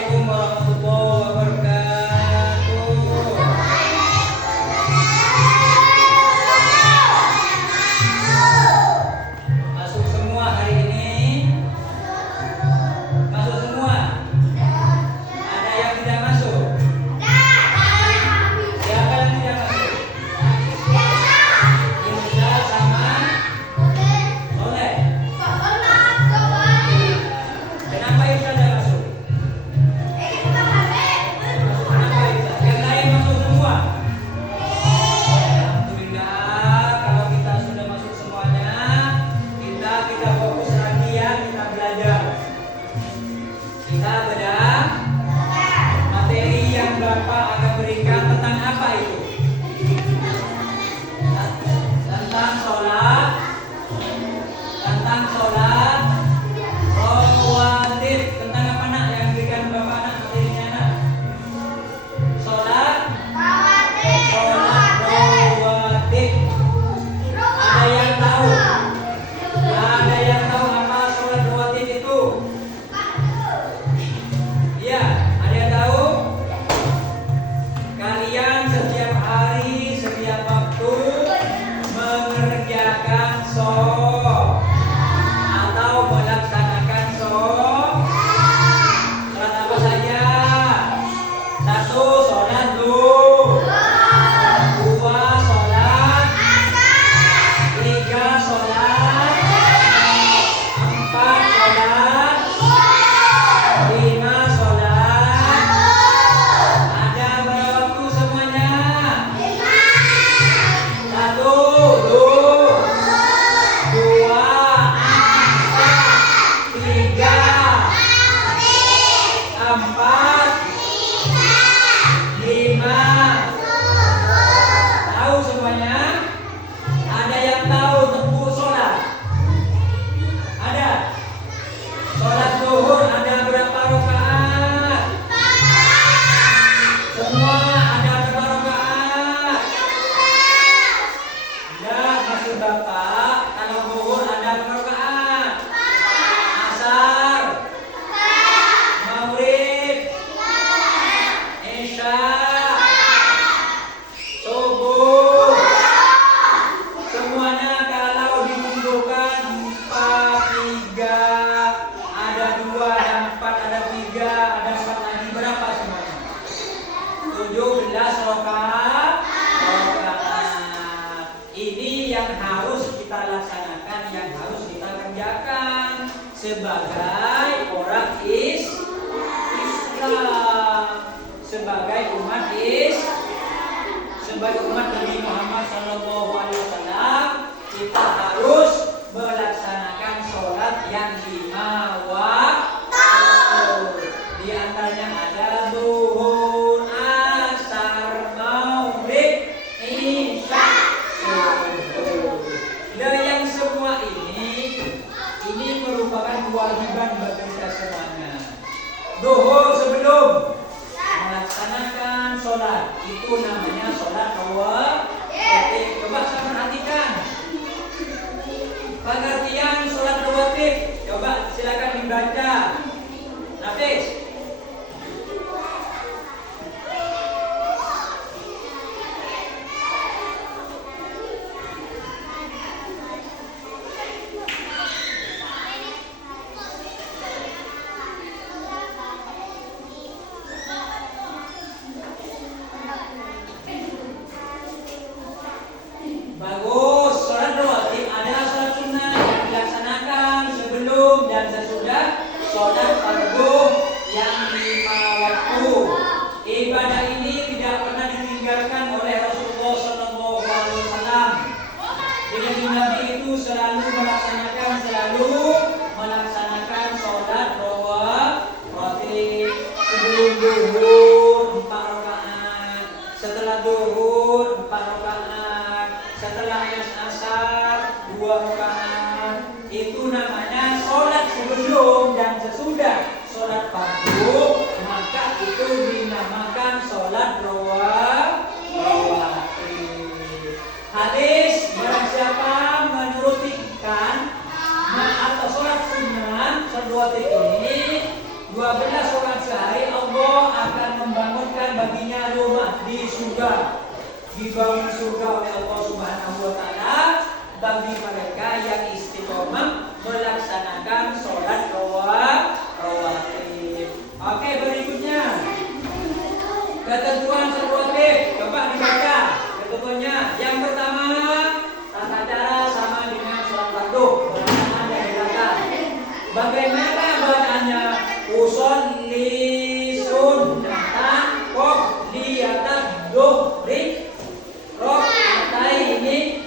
Assalamualaikum warahmatullahi wabarakatuh. Masuk semua hari ini? Masuk semua? Ada yang tidak masuk? Siapa yang tidak masuk? Indra sama Soleh. Kenapa Indra tidak masuk? Kenapa Indra? Yang lain masuk semua? Alhamdulillah, kalau kita sudah masuk semuanya, kita fokus lagi ya, kita belajar. Kita bedah materi yang Bapak akan berikan tentang apa itu? Tentang sholat, rawatib. Tentang apa nak yang berikan Bapak nak materinya nak? Sholat rawatib. Ada yang tahu? Ada yang tahu apa sholat rawatib itu? Iya, ada yang tahu? Kalian setiap hari, setiap waktu mengerjakan sholat atau melaksanakan sholat apa saja? 1. Sholat zuhur. 2. Sholat. 3. Sholat. 4. Sholat. 5. Sholat. Ada berapa waktu semuanya? 1 zuhur. 2 asar. 3 4 5. Tahu semuanya? Ada yang tahu tepuk sholat? Ada? Sholat zuhur ada berapa rakaat? Semua ada berapa rakaat? Ya, maksud Bapak, kalau zuhur ada berapa rakaat? Asar, maghrib, isya, subuh. Semuanya kalau dikumpulkan 4, 3, ada 2, ada 4, ada 3, ada 4 lagi, berapa semuanya? 17 rakaat. Ini yang harus kita laksanakan, yang harus kita kerjakan sebagai orang Islam, sebagai umat sebagai umat Nabi Muhammad SAW, kita harus melaksanakan sholat yang 5 waktu. Di antaranya ada zuhur, asar, maghrib, isya, subuh. Dan yang semua ini merupakan kewajiban bagi kita semuanya. Zuhur sebelum melaksanakan sholat, itu namanya sholat rawatib. Coba saya perhatikan pengertian sholat rawatib. Coba silakan dibaca. Nafis. Bagus, sholat rawatib adalah sholat sunnah yang dilaksanakan sebelum dan sesudah sholat fardu yang 5 waktu. Ibadah ini tidak pernah ditinggalkan oleh Rasulullah SAW. Jadi Nabi itu selalu melaksanakan sholat rawatib. Sebelum zuhur 4 rakaat, setelah zuhur 4 rakaat, setelah asar 2 rakaat. Itu namanya sholat sebelum dan sesudah sholat fardu, maka itu dinamakan sholat rawatib. Hadis barang siapa menurutikan atau sholat sunnah, sholat rawatib ini 12 sholat sehari, dibangun surga oleh Allah Subhanahu wa taala bagi mereka yang istiqomah melaksanakan sholat rawatib. Oke, berikutnya ketentuan sholat rawatib. Coba dibaca ketentuannya. Yang pertama, tata cara sama dengan sholat fardu. Bacaan dan gerakan. Bagaimana bacaannya? Usolli sunnatan qobliyatan dhuhri rakaataini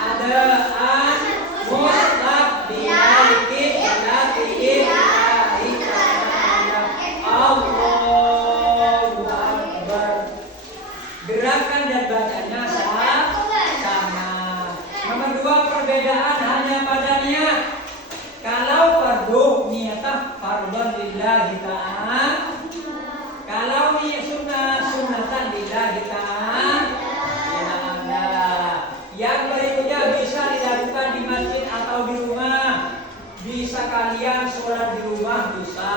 adaan mustaqbilal qiblati Allahu Akbar. Gerakan dan bacanya sama. Nomor 2, perbedaan hanya pada niat. Kalau fardu niatah fardhon lillahi ta'ala. Kalau niat sunnatan lillahi ta'ala. Yang berikutnya bisa dilakukan di masjid atau di rumah. Bisa kalian sholat di rumah, bisa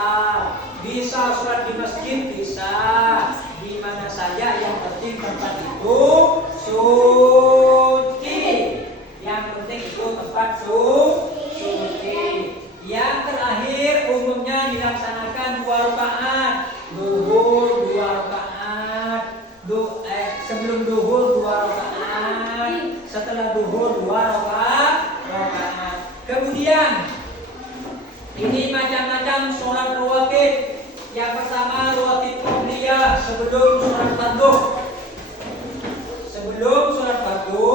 sholat di masjid, bisa di mana saja, yang penting tempat itu suci. Yang penting itu tempat suci. Yang terakhir umumnya dilaksanakan 2 rakaat. Duhur 2 rakaat. Sebelum duhur 2 rakaat. Setelah duhur 2 rakaat. Kemudian ini macam-macam sholat rawatib. Yang pertama rawatib qobliyah sebelum sholat fardu. Sebelum sholat fardu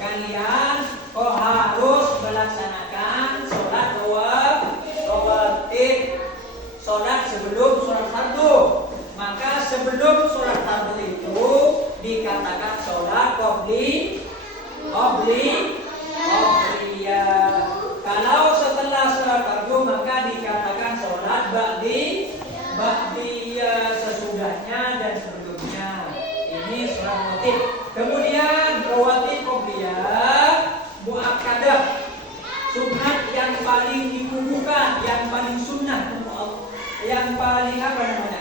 kalian harus melaksanakan sholat rawatib. Sholat sebelum sholat fardu. Maka sebelum sholat fardu itu dikatakan sholat qobliyah. Kalau setelah sholat fardu maka dikatakan sholat ba'diyah, sesudahnya dan sebelumnya. Ini sholat rawatib. Kemudian rawatib qobliyah muakkadah, sunat yang paling dikukuhkan, yang paling sunnah, yang paling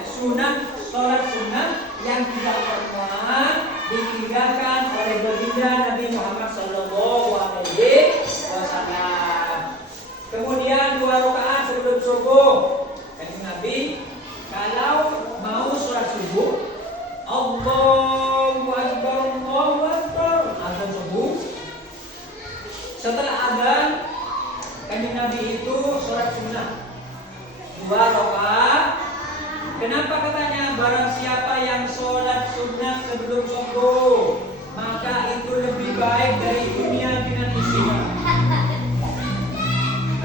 sunat, sholat sunnah yang tidak pernah ditinggalkan oleh baginda Nabi Muhammad Sallallahu Alaihi Wasallam. Kemudian 2 rakaat sebelum subuh. Kanjeng Nabi kalau mau sholat subuh, Allahu Akbar, Allahu Akbar, azan subuh. Setelah azan, Kanjeng Nabi itu sholat sunnah 2 rakaat. Kenapa katanya barang siapa yang sholat sunnah sebelum subuh maka itu lebih baik dari dunia dengan isinya,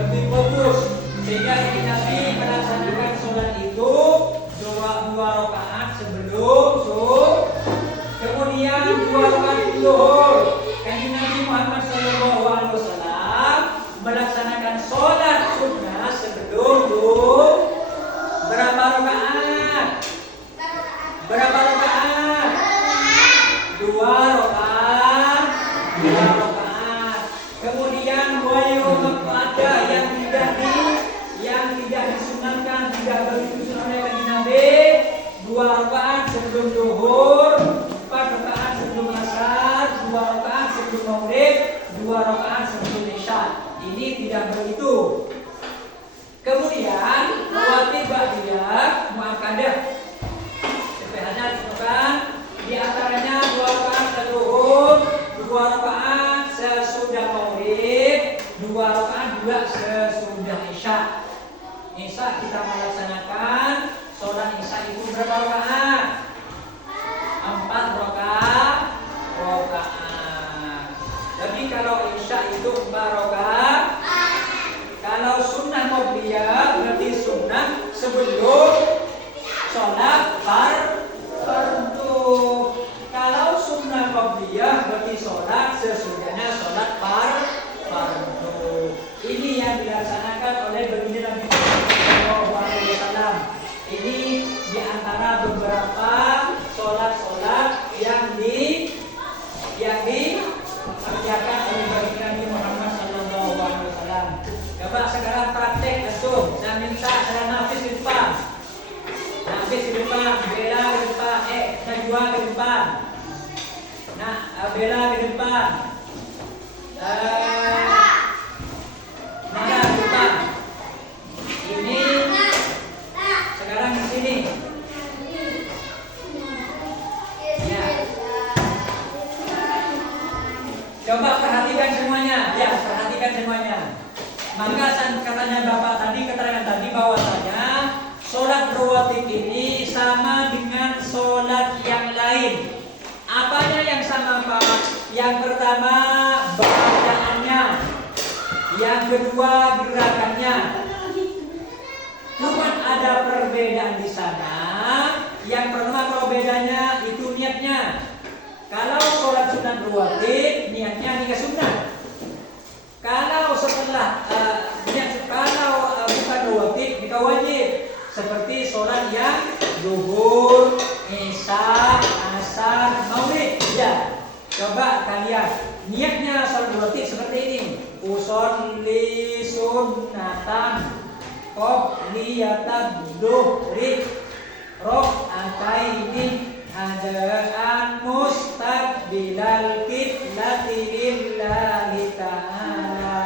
lebih bagus. Sehingga Nabi melaksanakan sholat itu 2 rakaat sebelum subuh. Kemudian 2 rakaat zuhur. Kanjeng Nabi Muhammad SAW melaksanakan sholat sunnah sebelum zuhur. Berapa rakaat? 2 rakaat. Kemudian ada yang tidak disunatkan, tidak begitu sunnah oleh Kanjeng Nabi. 2 rakaat sebelum zuhur, 4 rakaat sebelum asar, 2 rakaat sebelum maghrib, 2 rakaat sebelum isya. Ini tidak begitu. Kemudian rawatib ba'diyah muakkadah. Sebenarnya disebutkan di antaranya 2 rakaat zuhur, 2 rakaat sesudah maghrib, 2 rakaat juga sesudah isya. Isya kita melaksanakan sholat isya itu berapa rakaat? 4 rakaat. Jadi kalau isya itu 4 rakaat. Kalau sunnah qobliyah berarti sunnah sebelum sholat fardu. Kalau sunnah qobliyah berarti sholat sesudahnya sholat fardu. Ini yang dilaksanakan oleh baginda Nabi Sallallahu Alaihi Wasallam. Ini diantara beberapa sholat-sholat yang dikerjakan oleh baginda Nabi Muhammad Sallallahu Alaihi Wasallam. Coba sekarang praktek langsung. Saya minta saya nafis di depan. Nafis di depan, bela di depan. Najwa ke depan. Nah, Bella ke depan. Nada ke depan. Ini sekarang di sini. Ya. Coba perhatikan semuanya. Ya, perhatikan semuanya. Maka katanya Bapak tadi, keterangan tadi bahwasanya sholat rawatib ini sama dengan sholat yang lain. Apanya yang sama, Pak? Yang pertama bacaannya, yang kedua gerakannya. Cuma ada perbedaan di sana. Yang pertama kalau bedanya itu niatnya. Kalau sholat sunat rawatib niatnya nikah sunnah. Kalau setelah kalau bukan rawatib nikah wajib. Seperti sholat yang zuhur, isya, asar, maghrib. Ya, coba kalian niatnya sholat rawatib seperti ini. Usolli sunnatan qobliyatan duhri rok'ataini adaan mustaqbilal qiblati lillahi ta'ala.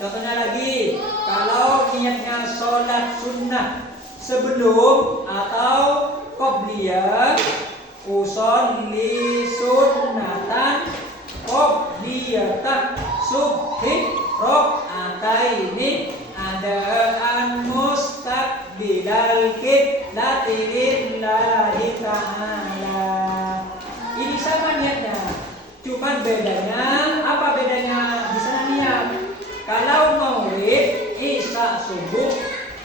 Contohnya lagi, kalau niatnya sholat sunnah sebelum atau qobliyah, usolli sunnatan qobliyatan subhi rok'ataini adaan mustaqbilal qiblati lillahi ta'ala. Ini sama niatnya, cuman bedanya apa? Bedanya di sana niat. Kalau maghrib, isya, subuh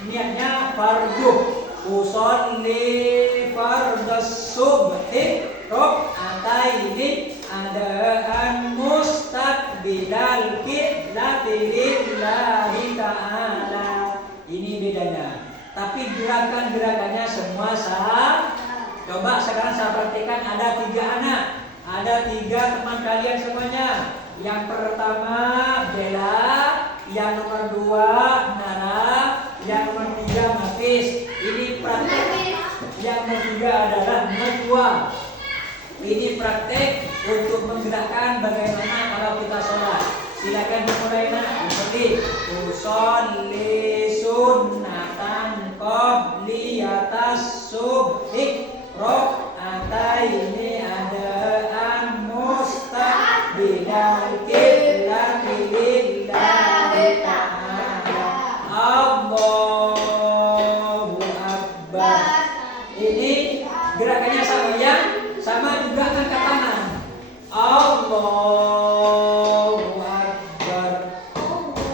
niatnya fardhu. Usolli fardhas subhi rok'ataini adaan mustaqbilal qiblati lillahi ta'ala. Ini bedanya. Tapi gerakan-gerakannya semua sama. Coba sekarang saya praktikkan, ada 3 anak. Ada 3 teman kalian semuanya. Yang pertama Bella, yang nomor 2 Nara, yang nomor 3 Mafis. Ini praktek. Yang ketiga adalah Najwa. Ini praktek untuk menggerakkan bagaimana kalau kita sholat. Silakan dimulai nak. Seperti usolli sunnatan qobliyatas subhi rok'ataini adaan mustaqbilal qiblati lillahi ta'ala. Allahu Akbar. Ini gerakannya sama ya, sama juga angkat tangan. Allahu Akbar.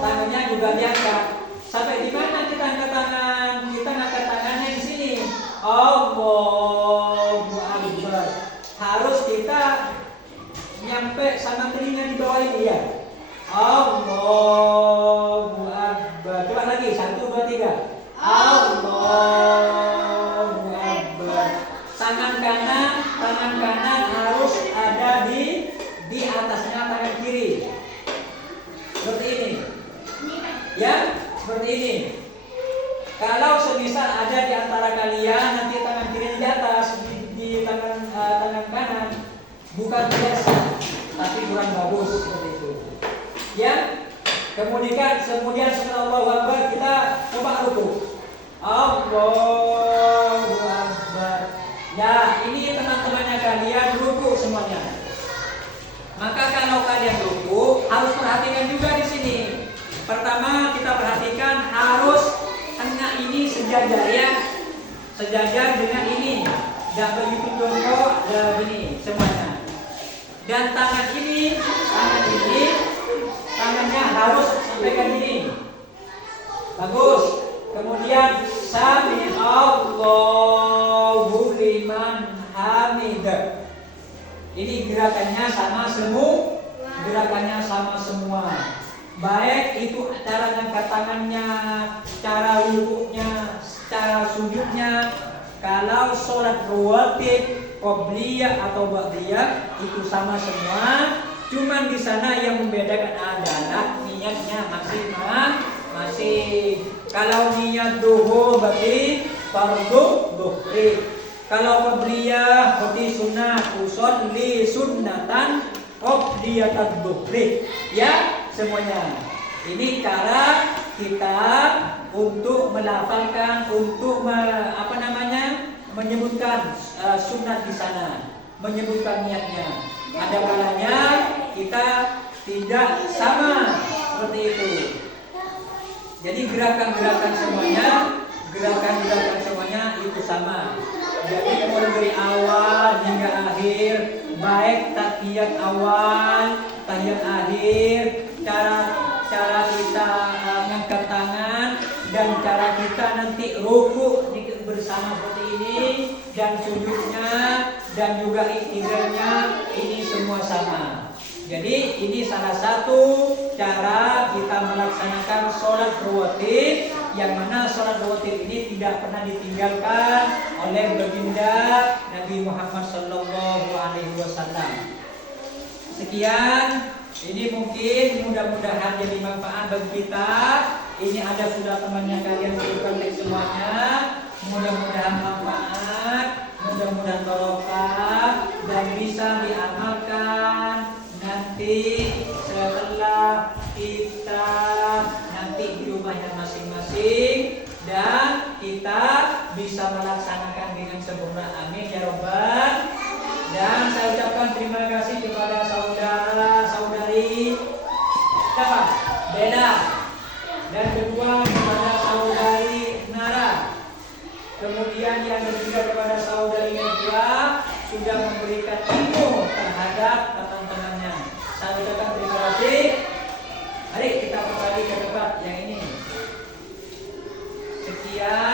Tangannya juga diangkat. Sampai di mana kita angkat tangan? Kita angkat tangannya di sini. Allahu Akbar. Harus kita nyampe sama telinga di bawah ini ya. Allahu Akbar. Coba lagi, 1, 2, 3. Allahu Akbar. Tangan kanan harus ada di atasnya tangan kiri. Seperti ini. Ya, seperti ini. Kalau semisal ada di antara kalian nanti tangan kiri di atas, di tangan kanan, bukan biasa, tapi kurang bagus seperti itu. Ya. Kemudian setelah Allahu Akbar kita coba ruku. Allahu Akbar. Nah, ini teman-temannya kalian ruku semuanya. Maka kalau kalian ruku harus perhatikan juga di sini. Pertama kita perhatikan harus tengah ini sejajar ya. Sejajar dengan ini. Dan begitu contoh begini semuanya. Dan tangannya harus sampai ke sini. Bagus. Kemudian sami Allahu liman hamidah. Ini gerakannya sama semua. Baik itu cara ngangkat tangannya, cara rukuknya, cara sujudnya. Kalau sholat rawatib, qobliyah atau ba'diyah itu sama semua. Cuman di sana yang membedakan adalah niatnya masih kalau niat duhur berarti fardhu dhuhri. Kalau qabliyah berarti sunnah, usolli sunnatan qabliyatan dhuhri. Ya, semuanya. Ini cara kita untuk melafalkan, untuk menyebutkan sunat di sana, menyebutkan niatnya. Ada kalanya kita tidak sama seperti itu. Jadi gerakan-gerakan semuanya itu sama. Jadi mulai dari awal hingga akhir, baik tahiyat awal, tahiyat akhir, cara kita mengangkat tangan dan cara kita nanti ruku bersama seperti ini, dan sujudnya dan juga iktidalnya ini semua sama. Jadi ini salah satu cara kita melaksanakan sholat rawatib, yang mana sholat rawatib ini tidak pernah ditinggalkan oleh baginda Nabi Muhammad SAW. Sekian, ini mungkin mudah-mudahan jadi manfaat bagi kita. Ini ada sudah temannya kalian bukan semuanya. Mudah-mudahan manfaat, mudah-mudahan barokah dan bisa diamalkan nanti setelah kita nanti di rumahnya masing-masing, dan kita bisa melaksanakan dengan sempurna. Amin ya robbal. Dan saya ucapkan terima kasih kepada saudara-saudari siapa? Bella, dan kedua kepada saudari Nara. Kemudian yang ketiga kepada saudari Najwa sudah memberikan ilmu terhadap teman-temannya. Saya ucapkan terima kasih. Mari kita kembali ke tempat yang ini. Sekian.